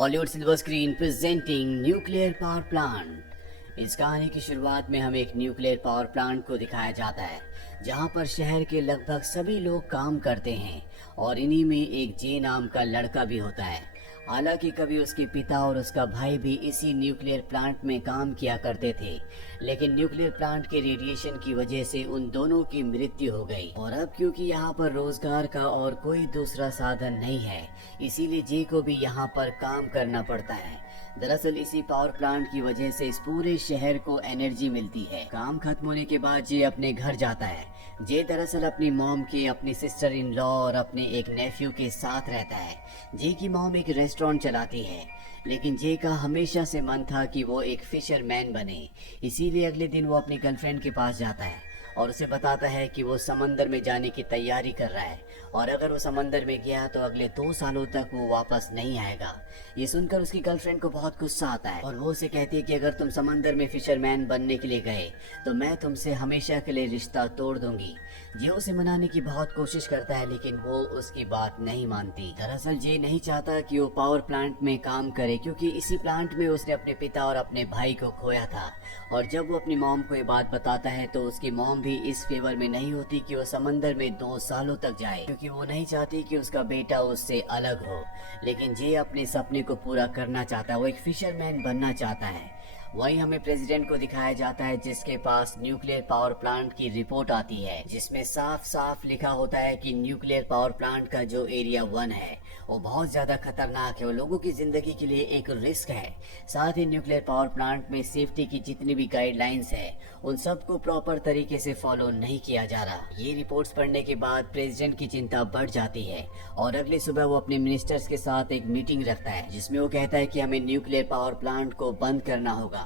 Bollywood silver screen presenting nuclear power plant. इस कहानी की शुरुआत में हमें एक न्यूक्लियर पावर प्लांट को दिखाया जाता है जहां पर शहर के लगभग सभी लोग काम करते हैं और इन्हीं में एक जे नाम का लड़का भी होता है। हालांकि कभी उसके पिता और उसका भाई भी इसी न्यूक्लियर प्लांट में काम किया करते थे, लेकिन न्यूक्लियर प्लांट के रेडिएशन की वजह से उन दोनों की मृत्यु हो गई। और अब क्योंकि यहाँ पर रोजगार का और कोई दूसरा साधन नहीं है, इसीलिए जे को भी यहाँ पर काम करना पड़ता है। दरअसल इसी पावर प्लांट की वजह से इस पूरे शहर को एनर्जी मिलती है। काम खत्म होने के बाद जे अपने घर जाता है। जे दरअसल अपनी मॉम के, अपनी सिस्टर इन लॉ और अपने एक नेफ्यू के साथ रहता है। जे की मॉम एक रेस्टोरेंट चलाती है, लेकिन जे का हमेशा से मन था कि वो एक फिशरमैन बने। इसीलिए अगले दिन वो अपनी गर्लफ्रेंड के पास जाता है और उसे बताता है कि वो समंदर में जाने की तैयारी कर रहा है और अगर वो समंदर में गया तो अगले 2 सालों तक वो वापस नहीं आएगा। ये सुनकर उसकी गर्लफ्रेंड को बहुत गुस्सा आता है और वो उसे कहती है कि अगर तुम समंदर में फिशरमैन बनने के लिए गए तो मैं तुमसे हमेशा के लिए रिश्ता तोड़ दूंगी। जे उसे मनाने की बहुत कोशिश करता है, लेकिन वो उसकी बात नहीं मानती। दरअसल जे नहीं चाहता कि वो पावर प्लांट में काम करे, क्योंकि इसी प्लांट में उसने अपने पिता और अपने भाई को खोया था। और जब वो अपनी मॉम को ये बात बताता है तो उसकी मॉम भी इस फेवर में नहीं होती कि वो समंदर में 2 सालों तक जाए, क्योंकि वो नहीं चाहती कि उसका बेटा उससे अलग हो। लेकिन जे अपने सपने को पूरा करना चाहता है, वो एक फिशरमैन बनना चाहता है। वहीं हमें प्रेसिडेंट को दिखाया जाता है जिसके पास न्यूक्लियर पावर प्लांट की रिपोर्ट आती है, जिसमें साफ साफ लिखा होता है कि न्यूक्लियर पावर प्लांट का जो एरिया 1 है वो बहुत ज्यादा खतरनाक है, वो लोगों की जिंदगी के लिए एक रिस्क है। साथ ही न्यूक्लियर पावर प्लांट में सेफ्टी की जितनी भी गाइडलाइंस है उन सबको प्रॉपर तरीके से फॉलो नहीं किया जा रहा। ये रिपोर्ट्स पढ़ने के बाद प्रेसिडेंट की चिंता बढ़ जाती है और अगली सुबह वो अपने मिनिस्टर्स के साथ एक मीटिंग रखता है जिसमें वो कहता है कि हमें न्यूक्लियर पावर प्लांट को बंद करना होगा।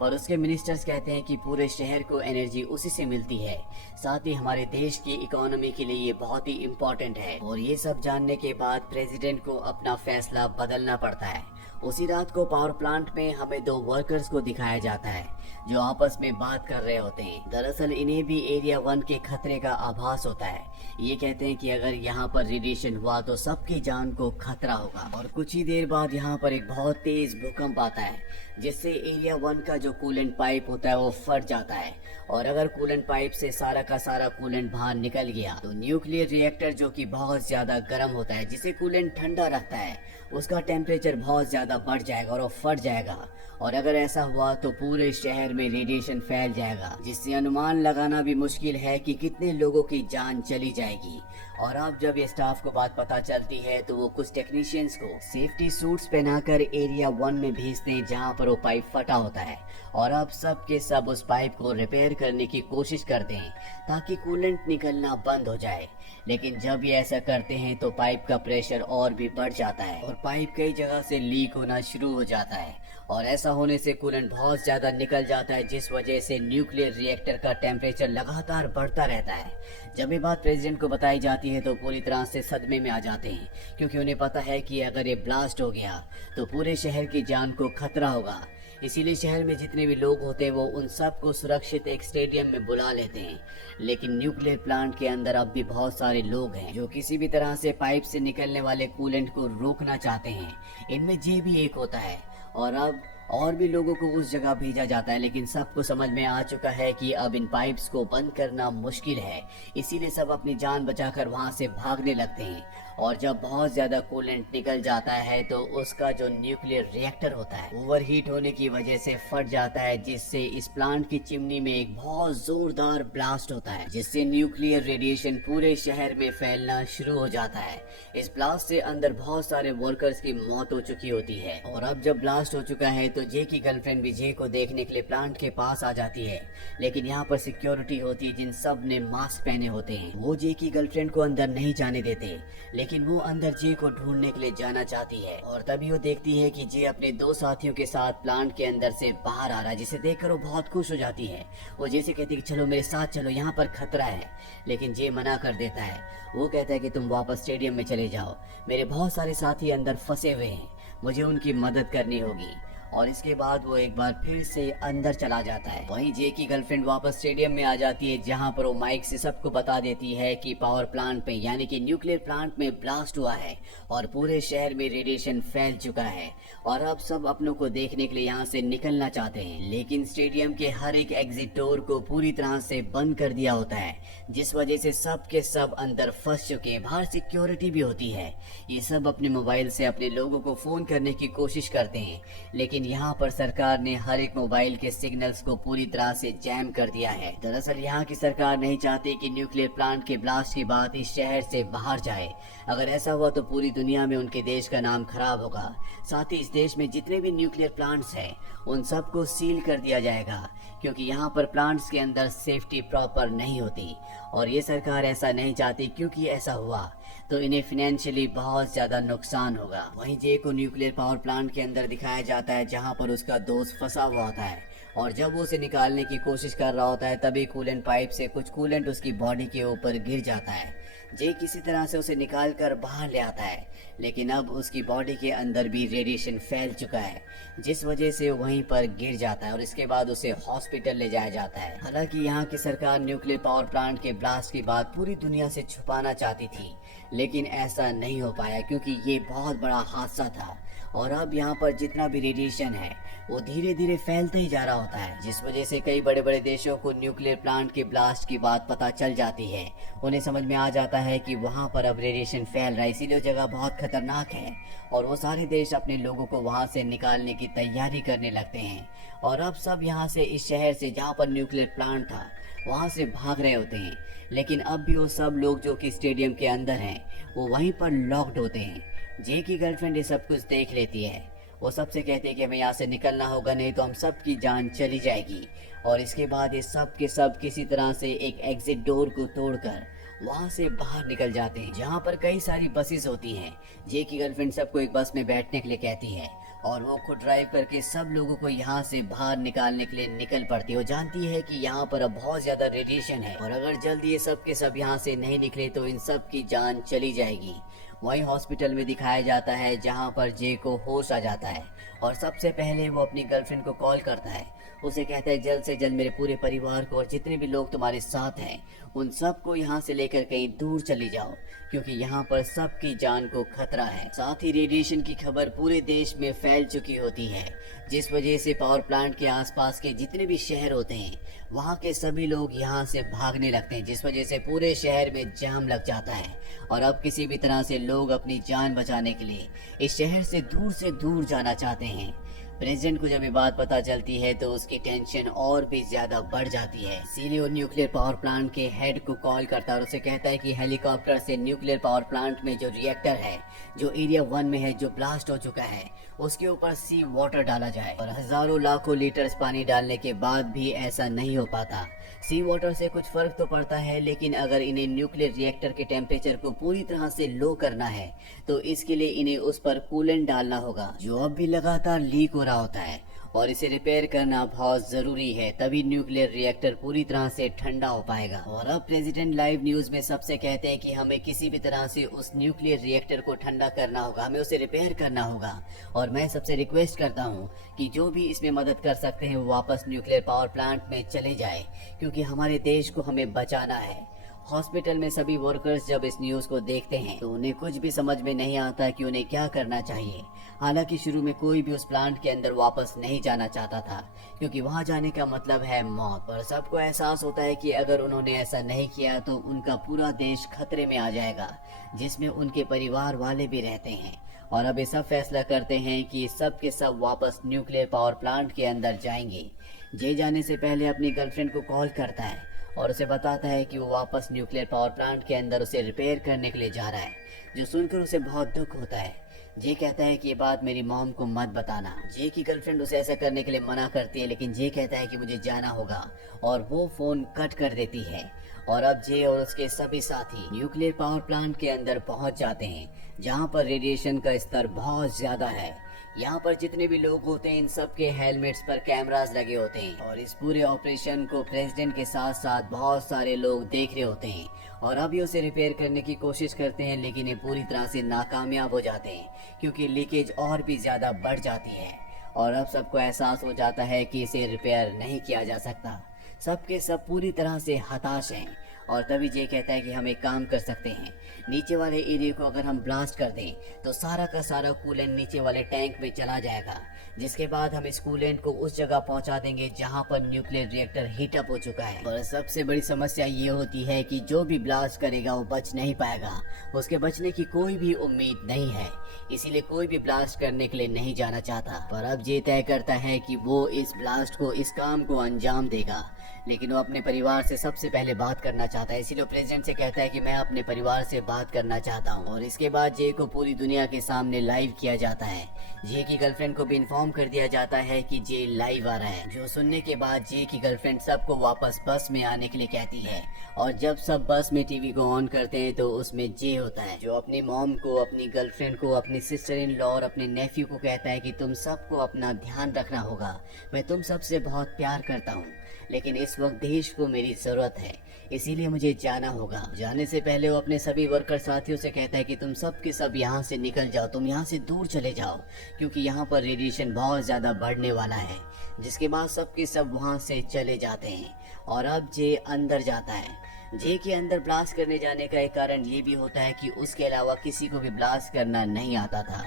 पर उसके मिनिस्टर्स कहते हैं कि पूरे शहर को एनर्जी उसी से मिलती है, साथ ही हमारे देश की इकोनॉमी के लिए ये बहुत ही इम्पोर्टेंट है। और ये सब जानने के बाद प्रेसिडेंट को अपना फैसला बदलना पड़ता है। उसी रात को पावर प्लांट में हमें 2 वर्कर्स को दिखाया जाता है जो आपस में बात कर रहे होते हैं। दरअसल इन्हें भी एरिया 1 के खतरे का आभास होता है। ये कहते हैं कि अगर यहाँ पर रेडिएशन हुआ तो सबकी जान को खतरा होगा। और कुछ ही देर बाद यहाँ पर एक बहुत तेज भूकंप आता है जिससे एरिया 1 का जो कूलेंट पाइप होता है वो फट जाता है। और अगर कूलेंट पाइप से सारा का सारा कूलेंट बाहर निकल गया तो न्यूक्लियर रिएक्टर जो कि बहुत ज्यादा गर्म होता है, जिसे कूलेंट ठंडा रखता है, उसका टेम्परेचर बहुत ज्यादा बढ़ जाएगा और वो फट जाएगा। और अगर ऐसा हुआ तो पूरे शहर में रेडिएशन फैल जाएगा, जिससे अनुमान लगाना भी मुश्किल है कि कितने लोगों की जान चली जाएगी। और अब जब ये स्टाफ को बात पता चलती है तो वो कुछ टेक्नीशियंस को सेफ्टी सूट्स पहनाकर एरिया 1 में भेजते हैं जहाँ पर वो पाइप फटा होता है। और अब सब के सब उस पाइप को रिपेयर करने की कोशिश करते हैं ताकि कूलेंट निकलना बंद हो जाए। लेकिन जब ये ऐसा करते हैं तो पाइप का प्रेशर और भी बढ़ जाता है और पाइप कई जगह से लीक होना शुरू हो जाता है। और ऐसा होने से कूलेंट बहुत ज्यादा निकल जाता है, जिस वजह से न्यूक्लियर रिएक्टर का टेम्परेचर लगातार बढ़ता रहता है। जब ये बात प्रेसिडेंट को बताई जाती है तो पूरी तरह से सदमे में आ जाते हैं, क्योंकि उन्हें पता है कि अगर ये ब्लास्ट हो गया तो पूरे शहर की जान को खतरा होगा। इसीलिए शहर में जितने भी लोग होते हैं वो उन सबको सुरक्षित एक स्टेडियम में बुला लेते हैं। लेकिन न्यूक्लियर प्लांट के अंदर अब भी बहुत सारे लोग हैं जो किसी भी तरह से पाइप से निकलने वाले कूलेंट को रोकना चाहते हैं। इनमें जे भी एक होता है और अब और भी लोगों को उस जगह भेजा जाता है, लेकिन सबको समझ में आ चुका है कि अब इन पाइप्स को बंद करना मुश्किल है। इसीलिए सब अपनी जान बचाकर वहां से भागने लगते हैं। और जब बहुत ज्यादा कूलेंट निकल जाता है तो उसका जो न्यूक्लियर रिएक्टर होता है ओवरहीट होने की वजह से फट जाता है, जिससे इस प्लांट की चिमनी में एक बहुत जोरदार ब्लास्ट होता है, जिससे न्यूक्लियर रेडिएशन पूरे शहर में फैलना शुरू हो जाता है। इस ब्लास्ट से अंदर बहुत सारे वर्कर्स की मौत हो चुकी होती है। और अब जब ब्लास्ट हो चुका है तो जे की गर्लफ्रेंड भी जे को देखने के लिए प्लांट के पास आ जाती है, लेकिन यहाँ पर सिक्योरिटी होती है जिन सब ने मास्क पहने होते हैं। वो जे की गर्लफ्रेंड को अंदर नहीं जाने देते, लेकिन वो अंदर जे को ढूंढने के लिए जाना चाहती है। और तभी वो देखती है कि जे अपने 2 साथियों के साथ प्लांट के अंदर से बाहर आ रहा है, जिसे देखकर वो बहुत खुश हो जाती है। वो जे से कहती है कि चलो मेरे साथ चलो, यहाँ पर खतरा है। लेकिन जे मना कर देता है। वो कहता है कि तुम वापस स्टेडियम में चले जाओ, मेरे बहुत सारे साथी अंदर फंसे हुए हैं, मुझे उनकी मदद करनी होगी। और इसके बाद वो एक बार फिर से अंदर चला जाता है। वहीं जे की गर्लफ्रेंड वापस स्टेडियम में आ जाती है, जहां पर वो माइक से सबको बता देती है कि पावर प्लांट में यानी कि न्यूक्लियर प्लांट में ब्लास्ट हुआ है और पूरे शहर में रेडिएशन फैल चुका है और अब सब अपनों को देखने के लिए यहाँ से निकलना चाहते हैं, लेकिन स्टेडियम के हर एक एग्जिट डोर को पूरी तरह से बंद कर दिया होता है, जिस वजह से सब के सब अंदर फंस चुके हैं। बाहर सिक्योरिटी भी होती है। ये सब अपने मोबाइल से अपने लोगों को फोन करने की कोशिश करते हैं, लेकिन यहाँ पर सरकार ने हर एक मोबाइल के सिग्नल्स को पूरी तरह से जैम कर दिया है। दरअसल यहाँ की सरकार नहीं चाहती कि न्यूक्लियर प्लांट के ब्लास्ट के बाद इस शहर से बाहर जाए। अगर ऐसा हुआ तो पूरी दुनिया में उनके देश का नाम खराब होगा। साथ ही इस देश में जितने भी न्यूक्लियर प्लांट्स हैं उन सबको सील कर दिया जाएगा, क्योंकि यहाँ पर प्लांट्स के अंदर सेफ्टी प्रॉपर नहीं होती और ये सरकार ऐसा नहीं चाहती, क्योंकि ऐसा हुआ तो इन्हें फाइनेंशियली बहुत ज्यादा नुकसान होगा। वहीं जे को न्यूक्लियर पावर प्लांट के अंदर दिखाया जाता है, जहाँ पर उसका दोस्त फंसा हुआ होता है और जब वो उसे निकालने की कोशिश कर रहा होता है तभी कूलेंट पाइप से कुछ कूलेंट उसकी बॉडी के ऊपर गिर जाता है। जे किसी तरह से उसे निकाल कर बाहर ले आता है, लेकिन अब उसकी बॉडी के अंदर भी रेडिएशन फैल चुका है, जिस वजह से वहीं पर गिर जाता है और इसके बाद उसे हॉस्पिटल ले जाया जाता है। हालांकि यहाँ की सरकार न्यूक्लियर पावर प्लांट के ब्लास्ट की बात पूरी दुनिया से छुपाना चाहती थी, लेकिन ऐसा नहीं हो पाया क्योंकि ये बहुत बड़ा हादसा था और अब यहाँ पर जितना भी रेडिएशन है वो धीरे धीरे फैलता ही जा रहा होता है, जिस वजह से कई बड़े बड़े देशों को न्यूक्लियर प्लांट के ब्लास्ट की बात पता चल जाती है। उन्हें समझ में आ जाता है कि वहाँ पर अब रेडिएशन फैल रहा है, इसीलिए जगह बहुत खतरनाक है और वो सारे देश अपने लोगों को वहाँ से निकालने की तैयारी करने लगते हैं। और अब सब यहाँ से इस शहर से जहाँ पर न्यूक्लियर प्लांट था वहाँ से भाग रहे होते हैं, लेकिन अब भी वो सब लोग जो कि स्टेडियम के अंदर हैं वो वहीं पर लॉक्ड होते हैं। जे की गर्लफ्रेंड ये सब कुछ देख लेती है। वो सबसे कहते हैं कि हमें यहाँ से निकलना होगा, नहीं तो हम सब की जान चली जाएगी। और इसके बाद ये सब के सब किसी तरह से एक एग्जिट डोर को तोड़कर वहाँ से बाहर निकल जाते हैं, जहाँ पर कई सारी बसेस होती हैं। जे की गर्लफ्रेंड सबको एक बस में बैठने के लिए कहती है और वो खुद ड्राइव करके सब लोगों को यहाँ से बाहर निकालने के लिए निकल पड़ती है। वो जानती है कि यहाँ पर अब बहुत ज्यादा रेडिएशन है और अगर जल्दी ये सब के सब यहाँ से नहीं निकले तो इन सब की जान चली जाएगी। वहीं हॉस्पिटल में दिखाया जाता है, जहाँ पर जे को होश आ जाता है और सबसे पहले वो अपनी गर्लफ्रेंड को कॉल करता है। उसे कहता है जल्द से जल्द मेरे पूरे परिवार को और जितने भी लोग तुम्हारे साथ हैं उन सबको यहाँ से लेकर कहीं दूर चली जाओ, क्योंकि यहाँ पर सबकी जान को खतरा है। साथ ही रेडिएशन की खबर पूरे देश में फैल चुकी होती है, जिस वजह से पावर प्लांट के आसपास के जितने भी शहर होते हैं वहाँ के सभी लोग यहाँ से भागने लगते हैं, जिस वजह से पूरे शहर में जाम लग जाता है और अब किसी भी तरह से लोग अपनी जान बचाने के लिए इस शहर से दूर जाना चाहते हैं। प्रेसिडेंट को जब ये बात पता चलती है तो उसकी टेंशन और भी ज्यादा बढ़ जाती है। इसीलिए वो न्यूक्लियर पावर प्लांट के हेड को कॉल करता है और उसे कहता है कि हेलीकॉप्टर से न्यूक्लियर पावर प्लांट में जो रिएक्टर है जो एरिया 1 में है, जो ब्लास्ट हो चुका है, उसके ऊपर सी वाटर डाला जाए। और हजारों लाखों लीटर्स पानी डालने के बाद भी ऐसा नहीं हो पाता। सी वाटर से कुछ फर्क तो पड़ता है, लेकिन अगर इन्हें न्यूक्लियर रिएक्टर के टेम्परेचर को पूरी तरह से लो करना है तो इसके लिए इन्हें उस पर कूलेंट डालना होगा, जो अब भी लगातार लीक हो रहा होता है और इसे रिपेयर करना बहुत जरूरी है, तभी न्यूक्लियर रिएक्टर पूरी तरह से ठंडा हो पाएगा। और अब प्रेसिडेंट लाइव न्यूज में सबसे कहते हैं कि हमें किसी भी तरह से उस न्यूक्लियर रिएक्टर को ठंडा करना होगा, हमें उसे रिपेयर करना होगा। और मैं सबसे रिक्वेस्ट करता हूँ कि जो भी इसमें मदद कर सकते हैं वो वापस न्यूक्लियर पावर प्लांट में चले जाए, क्योंकि हमारे देश को हमें बचाना है। हॉस्पिटल में सभी वर्कर्स जब इस न्यूज को देखते हैं तो उन्हें कुछ भी समझ में नहीं आता कि उन्हें क्या करना चाहिए। हालांकि शुरू में कोई भी उस प्लांट के अंदर वापस नहीं जाना चाहता था, क्योंकि वहां जाने का मतलब है मौत। पर सबको एहसास होता है कि अगर उन्होंने ऐसा नहीं किया तो उनका पूरा देश खतरे में आ जाएगा, जिसमें उनके परिवार वाले भी रहते हैं। और अब ये सब फैसला करते हैं कि सब के सब वापस न्यूक्लियर पावर प्लांट के अंदर जाएंगे। जे जाने से पहले अपनी गर्लफ्रेंड को कॉल करता है और उसे बताता है कि वो वापस न्यूक्लियर पावर प्लांट के अंदर उसे रिपेयर करने के लिए जा रहा है, जो सुनकर उसे बहुत दुख होता है। जे कहता है कि ये बात मेरी मॉम को मत बताना। जे की गर्लफ्रेंड उसे ऐसा करने के लिए मना करती है, लेकिन जे कहता है कि मुझे जाना होगा और वो फोन कट कर देती है। और अब जे और उसके सभी साथी न्यूक्लियर पावर प्लांट के अंदर पहुंच जाते हैं, जहां पर रेडिएशन का स्तर बहुत ज्यादा है। यहाँ पर जितने भी लोग होते हैं इन सब के हेलमेट्स पर कैमरास लगे होते हैं और इस पूरे ऑपरेशन को प्रेसिडेंट के साथ साथ बहुत सारे लोग देख रहे होते हैं। और अब ये उसे रिपेयर करने की कोशिश करते हैं, लेकिन ये पूरी तरह से नाकामयाब हो जाते हैं, क्योंकि लीकेज और भी ज्यादा बढ़ जाती है। और अब सबको एहसास हो जाता है कि इसे रिपेयर नहीं किया जा सकता। सबके सब पूरी तरह से हताश हैं और तभी जे कहता है कि हम एक काम कर सकते हैं, नीचे वाले एरिया को अगर हम ब्लास्ट कर दें तो सारा का सारा कूलेंट नीचे वाले टैंक में चला जाएगा, जिसके बाद हम इस कूलेंट को उस जगह पहुंचा देंगे जहां पर न्यूक्लियर रिएक्टर हीट अप हो चुका है। और सबसे बड़ी समस्या ये होती है कि जो भी ब्लास्ट करेगा वो बच नहीं पाएगा, उसके बचने की कोई भी उम्मीद नहीं है, इसीलिए कोई भी ब्लास्ट करने के लिए नहीं जाना चाहता। पर अब ये तय करता है कि वो इस ब्लास्ट को, इस काम को अंजाम देगा, लेकिन वो अपने परिवार से सबसे पहले बात करना चाहता है। इसीलिए प्रेसिडेंट से कहता है कि मैं अपने परिवार से बात करना चाहता हूँ। और इसके बाद जे को पूरी दुनिया के सामने लाइव किया जाता है। जे की गर्लफ्रेंड को भी इन्फॉर्म कर दिया जाता है कि जे लाइव आ रहा है, जो सुनने के बाद जे की गर्लफ्रेंड सबको वापस बस में आने के लिए कहती है। और जब सब बस में टीवी को ऑन करते हैं तो उसमें जे होता है, जो अपनी मॉम को, अपनी गर्लफ्रेंड को, अपनी सिस्टर इन लॉ और अपने नेफ्यू को कहता है कि तुम सबको अपना ध्यान रखना होगा, मैं तुम सबसे बहुत प्यार करता हूँ, लेकिन इस वक्त देश को मेरी जरूरत है, इसीलिए मुझे जाना होगा। जाने से पहले वो अपने सभी वर्कर साथियों से कहता है कि तुम सब के सब यहाँ से निकल जाओ, तुम यहाँ से दूर चले जाओ, क्योंकि यहाँ पर रेडिएशन बहुत ज्यादा बढ़ने वाला है। जिसके बाद सब के सब वहाँ से चले जाते हैं। और अब जे अंदर जाता है। जे के अंदर ब्लास्ट करने जाने का एक कारण ये भी होता है कि उसके अलावा किसी को भी ब्लास्ट करना नहीं आता था।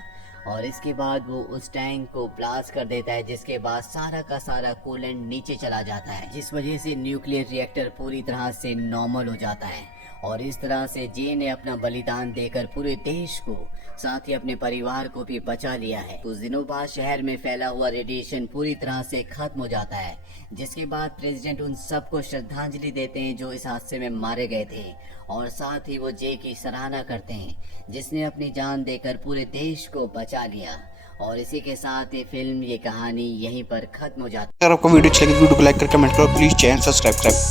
और इसके बाद वो उस टैंक को ब्लास्ट कर देता है, जिसके बाद सारा का सारा कूलेंट नीचे चला जाता है, जिस वजह से न्यूक्लियर रिएक्टर पूरी तरह से नॉर्मल हो जाता है। और इस तरह से जे ने अपना बलिदान देकर पूरे देश को, साथ ही अपने परिवार को भी बचा लिया है। कुछ दिनों बाद शहर में फैला हुआ रेडिएशन पूरी तरह से खत्म हो जाता है, जिसके बाद प्रेसिडेंट उन सबको श्रद्धांजलि देते हैं जो इस हादसे में मारे गए थे। और साथ ही वो जे की सराहना करते हैं, जिसने अपनी जान देकर पूरे देश को बचा लिया। और इसी के साथ ये फिल्म, ये कहानी यहीं पर खत्म हो जाती है। अगर आपको वीडियो अच्छी लगी, वीडियो को लाइक कर कमेंट करो, प्लीज चैनल सब्सक्राइब करें।